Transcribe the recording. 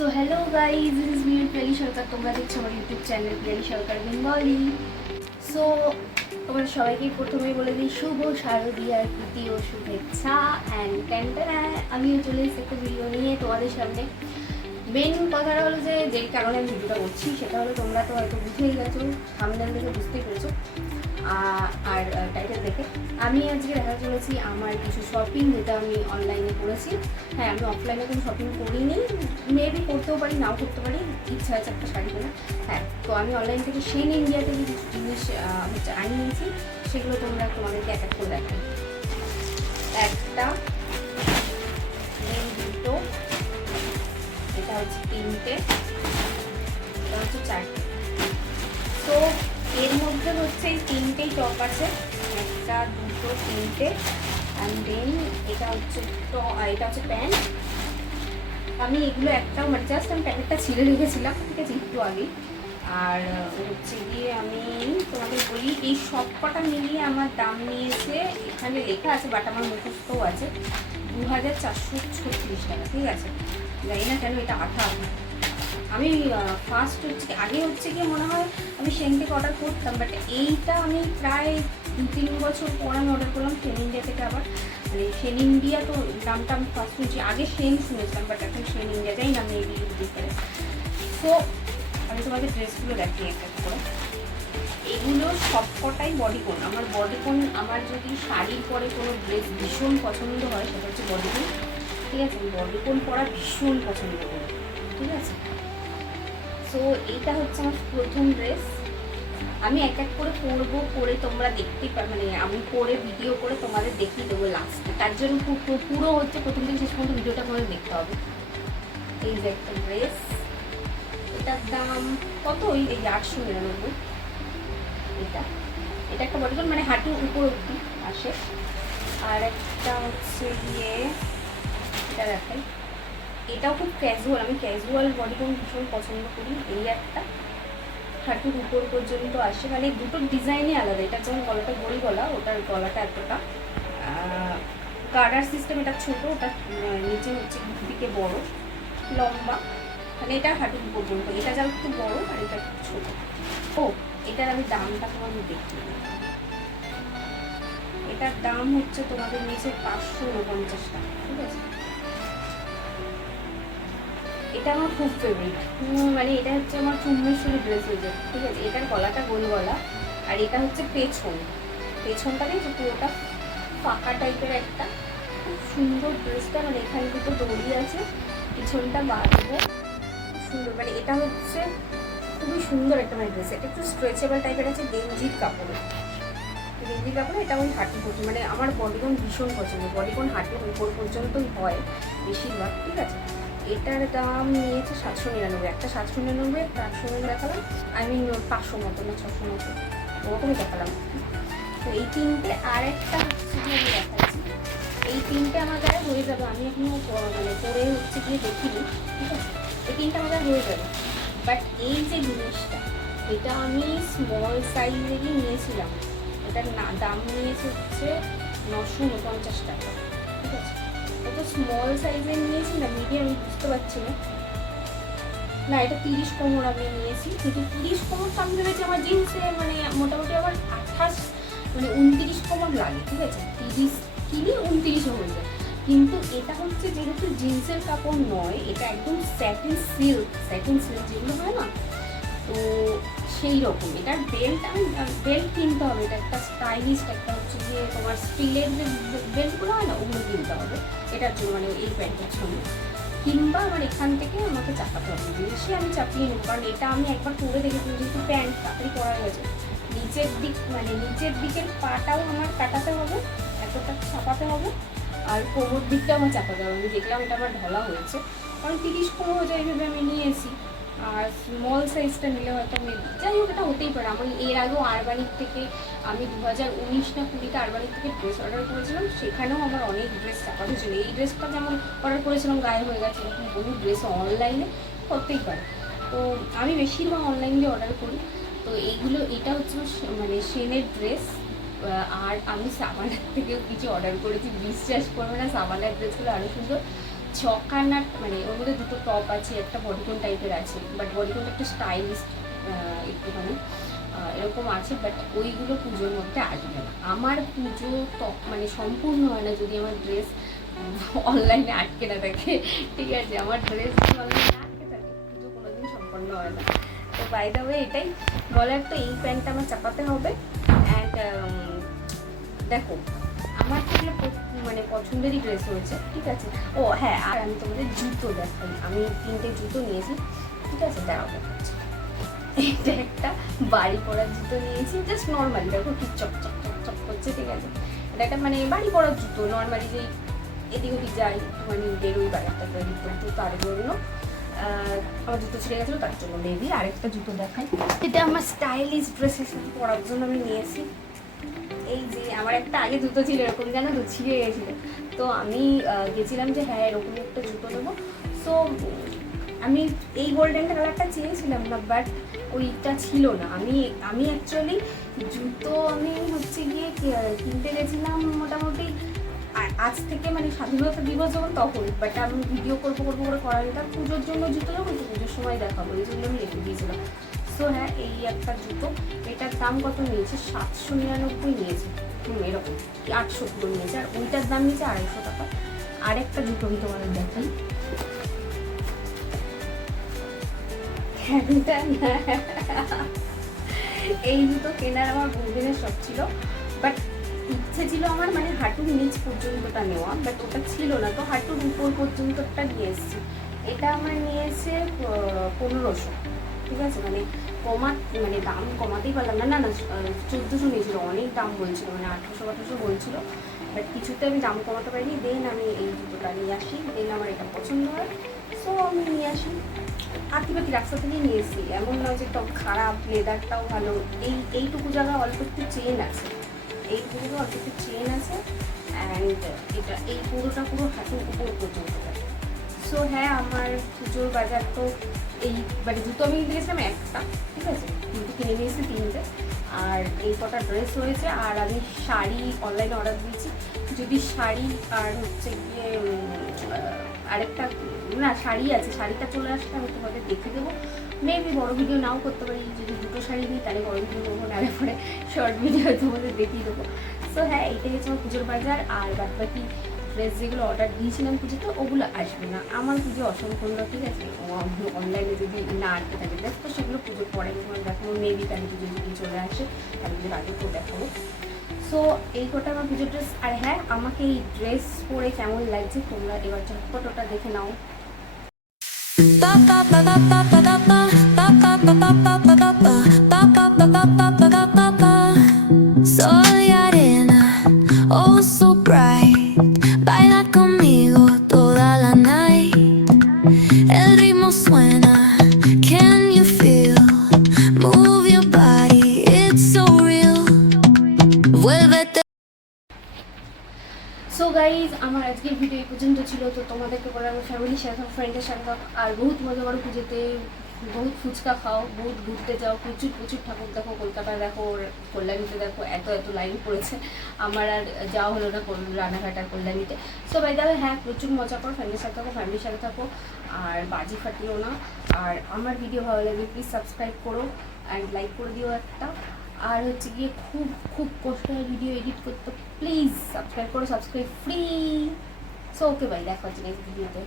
So hello guys, this is me Piyali Sarkar. তোমরা দেখছো আমার YouTube channel Piyali Sarkar Bengali. So তোমাদের সবাইকে প্রথমেই বলে দিই শুভ শারদীয়ার প্রীতি ও শুভেচ্ছা। অ্যান্ড আমিও চলে এসেছি একটা ভিডিও নিয়ে তোমাদের সামনে। মেন কথাটা হলো যে কারণে আমি ভিডিওটা করছি সেটা হলো তোমরা তো হয়তো বুঝেই গেছো, থাম্বনেল দেখে বুঝতেই পেরেছো আর টাইটেল দেখে। আমি আজকে দেখা চলেছি আমার কিছু শপিং যেটা আমি অনলাইনে করেছি। হ্যাঁ, আমি অফলাইনে কোনো শপিং করিনি, মেবি করতেও পারি নাও করতে পারি, ইচ্ছা আছে একটা শাড়ি কেনা। হ্যাঁ, তো আমি অনলাইন থেকে শেন ইন্ডিয়া থেকে কিছু জিনিস আমি নিয়েছি, সেগুলো তোমাদেরকে এক এক করে দেখাই। একটা, দুটো, এটা হচ্ছে তিনটে, এটা হচ্ছে চারটে। তো এর মধ্যে হচ্ছে এই তিনটেই টপ আছে, একটা দুটো তিনটে। অ্যান্ড দেন এটা হচ্ছে প্যান্ট। আমি এগুলো একটাও মানে জাস্ট আমি প্যাকেটটা ছিঁড়ে রেখেছিলাম, ঠিক আছে, একটু আগেই। আর হচ্ছে গিয়ে আমি তোমাদের বলি এই সব কটা মিলিয়ে আমার দাম নিয়েছে, এখানে লেখা আছে বাট আমার মুখস্থও আছে, 2436 টাকা। ঠিক আছে, জানি না কেন এটা আঠা। আমি ফার্স্ট আগে গিয়ে মনে হয় আমি সেন থেকে অর্ডার করতাম, বাট এইটা আমি প্রায় 2-3 বছর পর আমি অর্ডার করলাম সেন ইন্ডিয়া থেকে। আবার মানে সেন ইন্ডিয়া তো নামটা আমি ফার্স্ট শুনছি, আগে সেন শুনেছিলাম বাট এখন সেন ইন্ডিয়া যাই না, মেবি ডিফারেন্স। তো আমি তোমাদের ড্রেসগুলো দেখি একটা করে। এগুলো সবকটাই বডিকন। আমার বডিকন, আমার যদি শাড়ির পরে কোনো ড্রেস ভীষণ পছন্দ হয় সেটা হচ্ছে বডিকন। ঠিক আছে, বডিকন পরা ভীষণ পছন্দ করি। ঠিক আছে, সো এইটা হচ্ছে আমার প্রথম ড্রেস। আমি এক এক করে করে তোমরা দেখতেই পার, মানে আমি পরে ভিডিও করে তোমাদের দেখিয়ে দেবো লাস্টে। তার জন্য পুরো হচ্ছে প্রথম থেকে শেষ পর্যন্ত ভিডিওটা তোমাদের দেখতে হবে। এই যে একটা ড্রেস, এটার দাম কত? এই 899। এটা একটা বডিকন, মানে হাঁটুর উপর অব্দি আসে। আর একটা হচ্ছে গিয়ে এটা দেখাই, এটাও খুব ক্যাজুয়াল, আমি ক্যাজুয়াল বডিকন ভীষণ পছন্দ করি। এই একটা হাঁটুর উপর পর্যন্ত আসে, মানে দুটোর ডিজাইনই আলাদা। এটা যেমন গলাটা গোল গলা, ওটার গলাটা এতটা গার্ডার সিস্টেম, এটা ছোটো, ওটা নিচে হচ্ছে দিকে বড় লম্বা, মানে এটা হাঁটুর উপর পর্যন্ত। এটা যা একটু বড় আর এটা একটু ছোটো। ও, এটার আমি দামটা তোমাদের দেখি। এটার দাম হচ্ছে তোমাদের নিচে 549 টাকা। ঠিক আছে, এটা আমার খুব ফেভারিট, মানে এটা হচ্ছে আমার চুম্বেশ্বরী ড্রেস হয়ে যায়। ঠিক আছে, এটার গলাটা গোল গলা, আর এটা হচ্ছে পেছনটা দেখছো পুরোটা ফাঁকা টাইপের একটা খুব সুন্দর ড্রেসটা। মানে এখানে দুটো দড়ি আছে, পিছনটা বাঁধবো সুন্দর, মানে এটা হচ্ছে খুবই সুন্দর একটা মানে ড্রেস। এটা একটু স্ট্রেচেবল টাইপের আছে, গেঞ্জির কাপড়ে। এটা ওই হাঁটু পর্যন্ত, মানে আমার বডিকন ভীষণ পছন্দ। বডিকন হাঁটুর উপর পর্যন্তই হয় বেশিরভাগ। ঠিক আছে, এটার দাম নিয়েছে 799। একটা 799, একটা 800 দেখালাম, আমি 500 মতো না 600 মতো ওরকমই দেখালাম। তো এই তিনটে, আর একটা হচ্ছে আমি দেখাচ্ছি, এই তিনটে আমার গায়ে হয়ে যাবে। আমি এখনো মানে পরে হচ্ছে গিয়ে দেখিনি। ঠিক আছে, এই তিনটে আমার গায়ে হয়ে যাবে। বাট এই যে জিনিসটা, এটা আমি স্মল সাইজেরই নিয়েছিলাম। এটার দাম নিয়েছে হচ্ছে 949 টাকা। ঠিক আছে, এত স্মল সাইজের নিয়েছি না, মিডিয়াম বুঝতে পারছি না, এটা 30 কোমর আমি নিয়েছি। কিন্তু 30 কোমর তো আমি ভেবেছি আমার জিন্সে মানে মোটামুটি আমার 28 মানে 29 কোমর লাগে। ঠিক আছে, 30 কিনি 29ও হয়ে যায়। কিন্তু এটা হচ্ছে যেহেতু জিন্সের কাপড় নয়, এটা একদম স্যাটিন সিল্ক যেগুলো হয় না, তো সেই রকম। এটার বেল্ট, আমি বেল্ট কিনতে হবে। এটা একটা স্টাইলিশ, একটা হচ্ছে গিয়ে তোমার স্টিলের যে বেল্টগুলো হয় না, ওগুলো কিনতে হবে এটার জন্য, মানে এই প্যান্টের জন্য। কিংবা আমার এখান থেকে আমাকে চাপাতে হবে, জিনিসে আমি চাপিয়ে নেবো, কারণ এটা আমি একবার পরে দেখেছি, যেহেতু প্যান্ট তাড়াতাড়ি পরা গেছে। নিচের দিকের পাটাও আমার কাটাতে হবে, এতটা চাপাতে হবে, আর কোমর দিকটা আমার চাপাতে হবে। আমি দেখলাম এটা আমার ঢলা হয়েছে, কারণ 30 কোমর হয়ে যায় ভেবে আমি নিয়েছি। আর স্মল সাইজটা নিলে হয়তো আমি, যাই হোক, এটা হতেই পারে। আমি এর আগেও আরবানির থেকে, আমি 2019 না 20-তে আরবানির থেকে ড্রেস অর্ডার করেছিলাম, সেখানেও আমার অনেক ড্রেস চাপাতে ছিল। এই ড্রেসটা যেমন অর্ডার করেছিলাম গায়ে হয়ে গেছে, এরকম বহু ড্রেস অনলাইনে করতেই পারে। তো আমি বেশিরভাগ অনলাইন দিয়ে অর্ডার করি। তো এটা হচ্ছে মানে সেনের ড্রেস। আর আমি সাবানের থেকেও কিছু অর্ডার করেছি, বিশ্বাস করবে না, সাবানের ড্রেসগুলো আরও সুন্দর। চকানার মানে ওর মধ্যে দুটো টপ আছে, একটা বডিকন টাইপের আছে, বাট বডিকনটা একটা স্টাইলিশ একটুখানি এরকম আছে, বাট ওইগুলো পুজোর মধ্যে আসবে না। আমার পুজো মানে সম্পূর্ণ হয় না যদি আমার ড্রেস অনলাইনে আটকে না থাকে, ঠিক আছে? আমার ড্রেস অনলাইনে আটকে থাকে, পুজো কোনোদিন সম্পন্ন হয় না। তো বাই দ্য ওয়ে এটাই বলার, তো এই প্যান্টটা আমার চাপাতে হবে। অ্যান্ড দেখো আমার তো মানে পছন্দেরই ড্রেস হয়েছে, ঠিক আছে? ও হ্যাঁ, আর আমি তোমাদের জুতো দেখাই, আমি 3টে জুতো নিয়েছি, ঠিক আছে? দাঁড়াও দেখাচ্ছি। এটা একটা বাড়ি পড়ার জুতো নিয়েছি, জাস্ট নর্মালি, দেখো কি চক চক চক চক করছে, ঠিক আছে? এটা একটা মানে বাড়ি পড়ার জুতো, নর্মালি যেই এদিক ওদিক যাই একটুখানি বেরোই বাড়িটা জুতো, তো তার জন্য আমার জুতো ছিঁড়ে গেছিলো, তার জন্য মেবি আরেকটা জুতো দেখাই। এটা আমার স্টাইলিশ ড্রেসের সাথে পরার জন্য আমি নিয়েছি। এই যে আমার একটা আগে জুতো ছিল এরকম, জানো তো, ছিঁড়ে গেছিলো, তো আমি গেছিলাম যে হ্যাঁ এরকম একটা জুতো নেবো। সো আমি এই গোল্ডেন কালারটা চেয়েছিলাম না, বাট ওইটা ছিল না। আমি অ্যাকচুয়ালি জুতো আমি হচ্ছে গিয়ে কিনতে গেছিলাম মোটামুটি আজ থেকে মানে স্বাধীনতা দিবস যখন তখন, বাট আমি ভিডিও করবো করে করাই না, পুজোর জন্য জুতো যখন পুজোর সময় দেখাবো, এই জন্য আমি রেখে দিয়েছিলাম। সো হ্যাঁ, এই একটা জুতো, এটার দাম কত নিয়েছে? 799 নিয়েছে, এরকম 800 পুরো নিয়েছে, আর ওইটার দাম নিয়েছে 250 টাকা। আরেকটা জুতো আমি তোমাদের দেখাই। এই জুতো কেনার আমার বহুদিনের শখ ছিল, বাট ইচ্ছে ছিল আমার মানে হাঁটুর নিচ পর্যন্তটা নেওয়া, বাট ওটা ছিল না, তো হাঁটুর উপর পর্যন্তটা নিয়ে এসেছি। এটা আমার নিয়েছে 1500, ঠিক আছে? মানে মানে দাম কমাতেই পারলাম না, 1400 নিয়েছিল, অনেক দাম বলছিল, মানে 1800 বলছিল, বাট কিছুতে আমি দাম কমাতে পারিনি। দেন আমি এই জুতোটা নিয়ে আসি, দেন আমার এটা পছন্দ হয়, সো আমি নিয়ে আসি। আঁকিবাকি রাস্তা থেকেই নিয়ে এসেছি, এমন নয় যে টপ খারাপ, লেদারটাও ভালো। এইটুকু জায়গায় অল্প একটু চেন আছে, এইটুকু জায়গায় অল্প একটু চেন আছে, অ্যান্ড এটা এই পুরোটা পুরো হাঁটুর উপর পর্যন্ত থাকে। সো হ্যাঁ, আমার পুজোর বাজার তো এই মানে জুতো আমি কিনতে গেছিলাম একটা, ঠিক আছে? কিন্তু কিনে নিয়েছি 3টে, আর এই কটা ড্রেস হয়েছে। আর আমি শাড়ি অনলাইনে অর্ডার দিয়েছি, যদি শাড়ি আর হচ্ছে গিয়ে আরেকটা না শাড়ি আছে, শাড়িটা চলে আসলে আমি তোমাদের দেখে দেবো। মেবি বড় ভিডিও নাও করতে পারি, যদি দুটো শাড়ি নিই তাহলে বড় ভিডিও করবো, নাহলে পরে শর্ট ভিডিও তোমাদের দেখিয়ে দেবো। সো হ্যাঁ, এইটাই হচ্ছে আমার পুজোর বাজার। আর বাদ বাকি ড্রেস যেগুলো অর্ডার দিয়েছিলাম পুজোতে, ওগুলো আসবে না। আমার পুজো অসম্পূর্ণ, ঠিক আছে? অনলাইনে যদি না আটকে থাকে ড্রেস, তো সেগুলো পুজোর পরে তোমার দেখাবো। মেবি কালী পুজো যদি চলে আসে কালী পুজোর আগে তো দেখাবো। সো এই কটা আমার পুজোর ড্রেস। আর হ্যাঁ, আমাকে এই ড্রেস পরে কেমন লাগছে তোমরা এবার ঝটপট ওটা দেখে নাও। Soy arena, oh so bright, baila conmigo toda la night. El ritmo suena, can you feel? Move your body, it's so real. Vuélvete. So guys, আমার আজকের ভিডিও এই পর্যন্ত ছিল। তো তোমাদেরকে বলে আমার ফ্যামিলির সাথে ফ্রেন্ডের সাথে থাকো, আর বহুত মজা করো পুজোতে, বহুত ফুচকা খাও, বহুত ঘুরতে যাও, প্রচুর প্রচুর ঠাকুর দেখো, কলকাতায় দেখো, কল্যাণীতে দেখো, এত এত লাইন পড়েছে, আমার আর যাওয়া হলো না রানাঘাট আর কল্যাণীতে। সো বাই দ্য ওয়ে, হ্যাঁ, প্রচুর মজা করো, ফ্যামিলির সাথে থাকো, ফ্যামিলির সাথে থাকো, আর বাজি ফাটিও না। আর আমার ভিডিও ভালো লাগলে প্লিজ সাবস্ক্রাইব করো অ্যান্ড লাইক করে দিও একটা। আর হচ্ছে গিয়ে খুব খুব কষ্ট হয় ভিডিও এডিট করতে, প্লিজ সাবস্ক্রাইব করো, subscribe free. So okay bye, দেখা হচ্ছে নেক্সট ভিডিওতে।